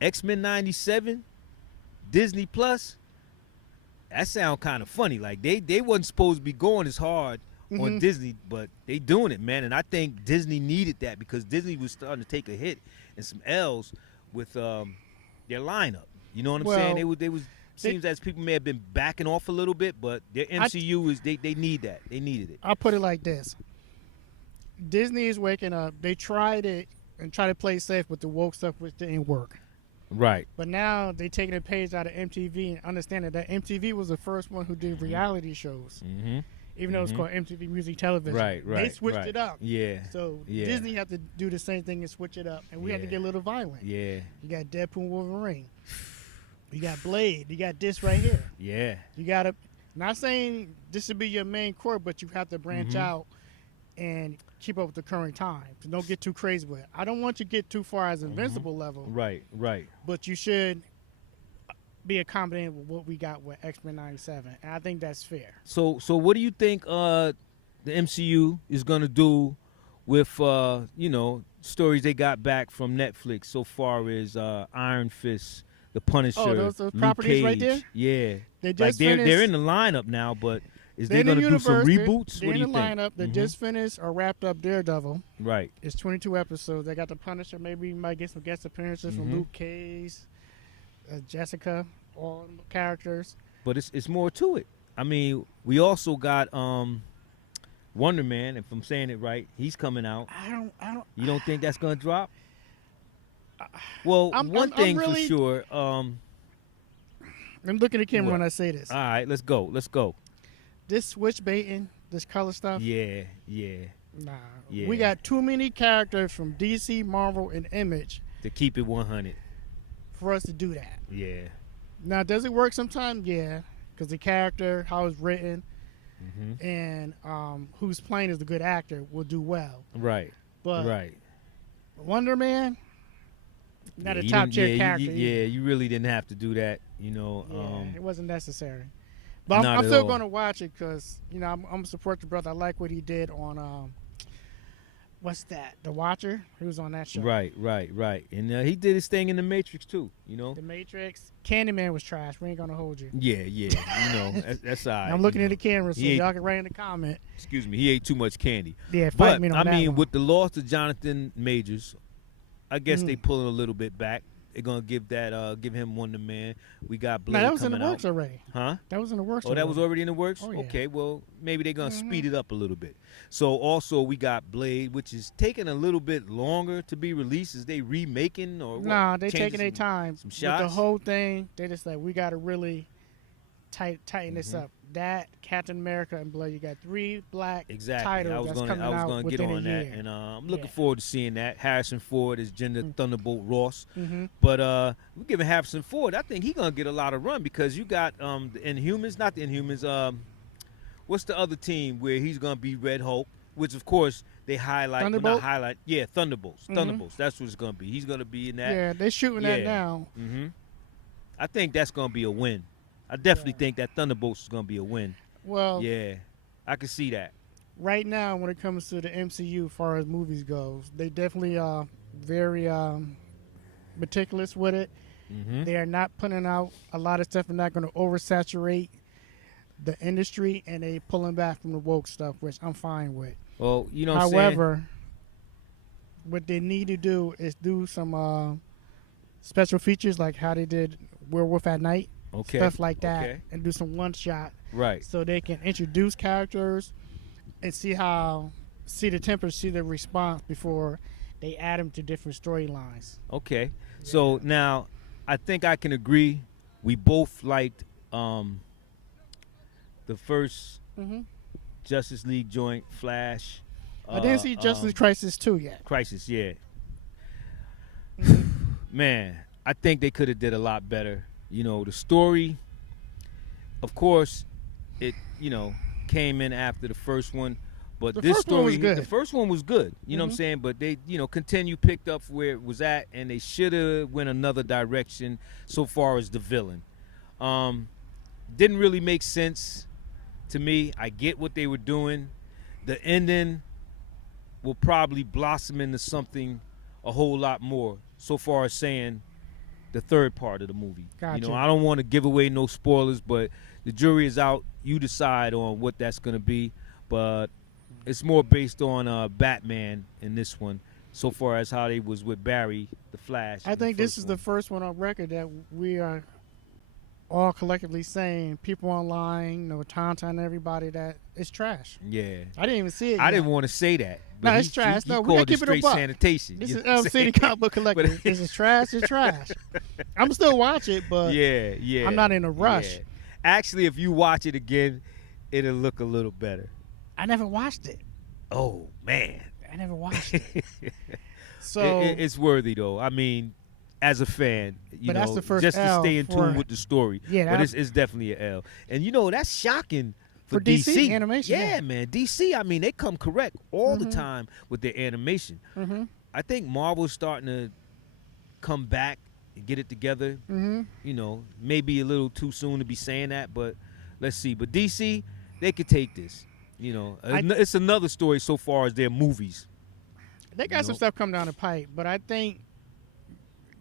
X-Men 97, Disney Plus, that sound kind of funny. Like they wasn't supposed to be going as hard on Disney, but they doing it, man. And I think Disney needed that because Disney was starting to take a hit and some L's with their lineup. You know what I'm saying? Well, They was seems as people may have been backing off a little bit, but their MCU is they need that. They needed it. I'll put it like this: Disney is waking up. They tried it and tried to play safe with the woke stuff, which didn't work. Right. But now they taking a page out of MTV and understanding that MTV was the first one who did reality shows. Mm-hmm. Even though it's called MTV Music Television. Right. They switched it up. Yeah. So yeah. Disney had to do the same thing and switch it up. And we had to get a little violent. Yeah. You got Deadpool, Wolverine. You got Blade. You got this right here. Yeah. You got to, not saying this would be your main core, but you have to branch out and keep up with the current times. Don't get too crazy with it. I don't want you to get too far as Invincible level. Right. But you should be accommodating with what we got with X-Men 97. And I think that's fair. So what do you think the MCU is going to do with, stories they got back from Netflix so far as Iron Fist, The Punisher, those Luke properties Cage. right there? Yeah. They just they're finished, in the lineup now, but is they're they in the going to do some universe. reboots? They're What do you in the think? lineup. They just finished or wrapped up Daredevil. Right. It's 22 episodes. They got the Punisher. Maybe you might get some guest appearances from Luke Cage, Jessica, all them characters. But it's more to it. I mean, we also got Wonder Man, if I'm saying it right. He's coming out. I don't. You don't think that's going to drop? Well, one thing for sure. I'm looking at camera What? when I say this. All right, let's go. This switch baiting, this color stuff. Yeah. Nah. Yeah. We got too many characters from DC, Marvel, and Image To keep it 100. for us to do that. Yeah. Now, does it work sometimes? Yeah, because the character, how it's written, and who's playing is a good actor will do well. Right. But right. Wonder Man, not Yeah, a you top didn't- tier yeah, character. you really didn't have to do that. It wasn't necessary. But Not I'm at still all. going to watch it because I'm gonna support the brother. I like what he did on what's that? The Watcher. He was on that show. Right. And he did his thing in The Matrix too. The Matrix. Candyman was trash. We ain't gonna hold you. Yeah. That's all right. I'm looking at the camera, so He ain't- y'all can write in the comment. Excuse me. He ate too much candy. Yeah, fight But me on I that mean, one. with the loss of Jonathan Majors, I guess they pulling a little bit back. They're gonna give him Wonder Man. We got Blade No, that was in coming the works out. already. Huh? That was in the works. Oh, that was already in the works? Oh, yeah. Okay, well, maybe they're going to speed it up a little bit. So, also, we got Blade, which is taking a little bit longer to be released. Is they remaking or what? Nah, they Changing taking their time. some With shots? the whole thing, they just like, we got to really tighten this up. That, Captain America, and Blade, you got 3 black Exactly. titles I was that's going coming out to get within on a that. year. And I'm looking Yeah. forward to seeing that. Harrison Ford is Gender Thunderbolt Ross. Mm-hmm. But we're giving Harrison Ford, I think he's going to get a lot of run because you got the Inhumans, not the Inhumans. What's the other team where he's going to be Red Hulk, which, of course, they highlight. Well, Thunderbolt? not highlight. Yeah, Thunderbolts. Thunderbolts. That's what it's going to be. He's going to be in that. Yeah, they're shooting that now. Mm-hmm. I think that's going to be a win. I definitely think that Thunderbolts is going to be a win. Well, Yeah, I can see that. right now, when it comes to the MCU, as far as movies goes, they definitely are very meticulous with it. Mm-hmm. They are not putting out a lot of stuff and not going to oversaturate the industry, and they pulling back from the woke stuff, which I'm fine with. Well, you know what I'm saying? However, what they need to do is do some special features like how they did Werewolf at Night, Okay. stuff like that, Okay. and do some one-shot Right. so they can introduce characters and see the temperature, see the response before they add them to different storylines. Okay. So now, I think I can agree. We both liked the first Justice League joint, Flash. I didn't see Justice Crisis 2 yet. Crisis, yeah. Man, I think they could have did a lot better. The story, of course, it came in after the first one, but The this first one story, was good. the first one was good. You know what I'm saying? But they, picked up where it was at, and they should have went another direction so far as the villain. Didn't really make sense to me. I get what they were doing. The ending will probably blossom into something a whole lot more. So far as saying, the third part of the movie. Gotcha. You know, I don't want to give away no spoilers, but the jury is out. You decide on what that's gonna be, but it's more based on Batman in this one, so far as how they was with Barry, the Flash. I think this is the first one on record that we are all collectively saying, people online, you know, taunting everybody, that it's trash. Yeah. I didn't even see it. I didn't want to say that. But No, it's trash. He No, we gotta called it keep it a straight buck. sanitation. This you is know what I'm City saying? Comic Book Collective. This is trash. It's trash. I'm still watch it, but yeah. I'm not in a rush. Yeah. Actually, if you watch it again, it'll look a little better. I never watched it. Oh, man. I never watched it. So it's worthy, though. I mean, as a fan, you But know, that's the first just to L stay in tune for- with the story. Yeah, But it's definitely an L. And, you know, that's shocking for DC animation, Yeah, yeah. man. DC, I mean, they come correct all the Mhm. time with their animation. Mm-hmm. I think Marvel's starting to come back and get it together. Mm-hmm. You know, maybe a little too soon to be saying that, but let's see. But DC, they could take this. You know, it's another story so far as their movies. They got some stuff coming down the pipe, but I think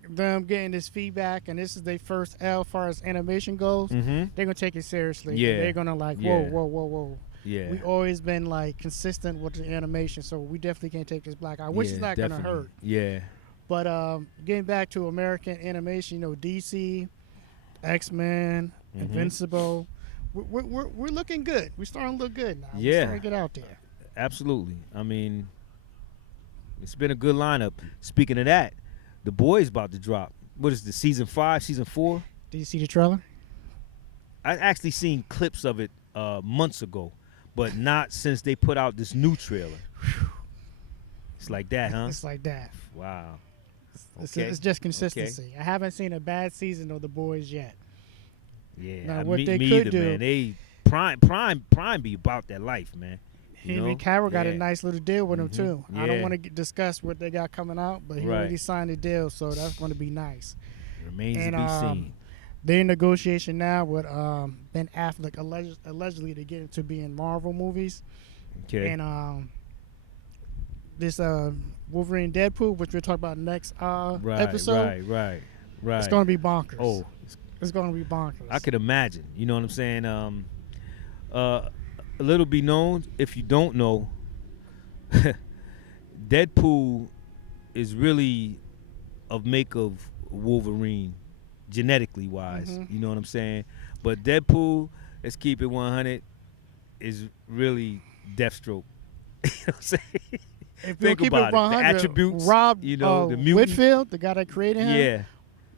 them getting this feedback, and this is their first L as far as animation goes, Mm-hmm. they're gonna take it seriously. Yeah. They're gonna like, Yeah. whoa. Yeah. We always been like consistent with the animation, so we definitely can't take this black eye, which is not gonna hurt. Yeah. But getting back to American animation, you know, DC, X-Men, Invincible, we're looking good. We're starting to look good now. Yeah. We're starting to get out there. Absolutely. I mean, it's been a good lineup. Speaking of that, The Boys about to drop. What is the season 5, season 4? Did you see the trailer? I actually seen clips of it months ago, but not since they put out this new trailer. It's like that, huh? It's like that. Wow. It's just consistency. I haven't seen a bad season of The Boys yet. Yeah. Now, what me, they me could either, do- man. They Prime be about that life, man. You Henry know? Cavill got a Yeah. nice little deal with him too. I don't Yeah. want to discuss what they got coming out, but he Right. already signed a deal, so that's going to be nice. Remains And, to be seen. They're in negotiation now with Ben Affleck allegedly to get into being Marvel movies. Okay. And this Wolverine Deadpool, which we'll talk about next episode, Right. it's going to be bonkers. Oh, It's going to be bonkers. I could imagine. You know what I'm saying? A little be known, if you don't know, Deadpool is really of make of Wolverine, genetically wise. Mhm. You know what I'm saying? But Deadpool, let's keep it 100, is really Deathstroke. You know what I'm saying? If Think you keep about it 100, the attributes, Rob you know, the mutant. Whitfield, the guy that created him, Yeah.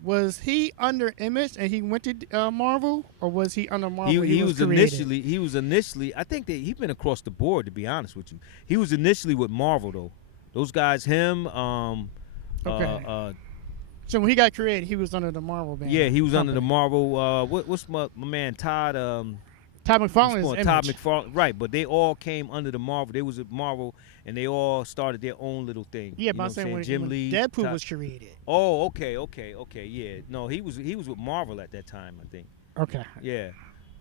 was he under Image and he went to Marvel, or was he under Marvel? He was created? initially. I think that he's been across the board. To be honest with you, he was initially with Marvel though. Those guys, him. Okay. So when he got created, he was under the Marvel band. Yeah, he was under the company. Marvel. What's my man Todd? Todd McFarlane is Todd Image. McFarlane. Right, but they all came under the Marvel. They was at Marvel, and they all started their own little thing. Yeah, You but know I'm what saying when Jim Lee, Deadpool Todd- was created. Oh, okay. Yeah, no, he was with Marvel at that time. I think. Okay. Yeah.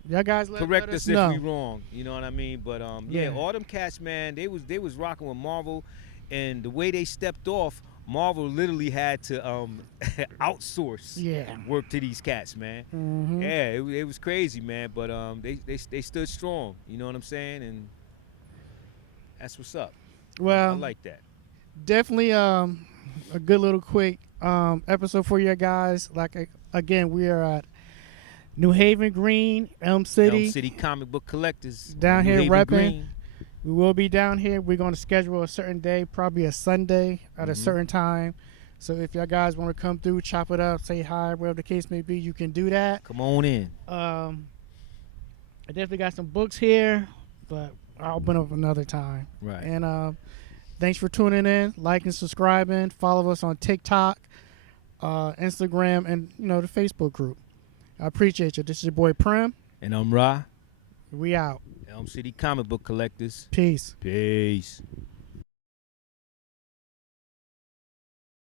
Y'all guys let Correct us us know. if we wrong. You know what I mean? But Yeah. all them cats, man, they was rocking with Marvel, and the way they stepped off, Marvel literally had to outsource Yeah. work to these cats, man. Mhm. Yeah, it was crazy, man. But they stood strong. You know what I'm saying? And that's what's up. I Well, like that. definitely a good little quick episode for you guys. Like again, we are at New Haven Green, Elm City. Elm City Comic Book Collectors Down New here Haven repping. Green. We will be down here. We're going to schedule a certain day, probably a Sunday at a certain time. So if y'all guys want to come through, chop it up, say hi, whatever the case may be, you can do that. Come on in. I definitely got some books here, but I'll open up another time. Right. And thanks for tuning in, liking, subscribing. Follow us on TikTok, Instagram, and the Facebook group. I appreciate you. This is your boy Prim. And I'm Rha. We out. Elm City Comic Book Collectors. Peace. Peace.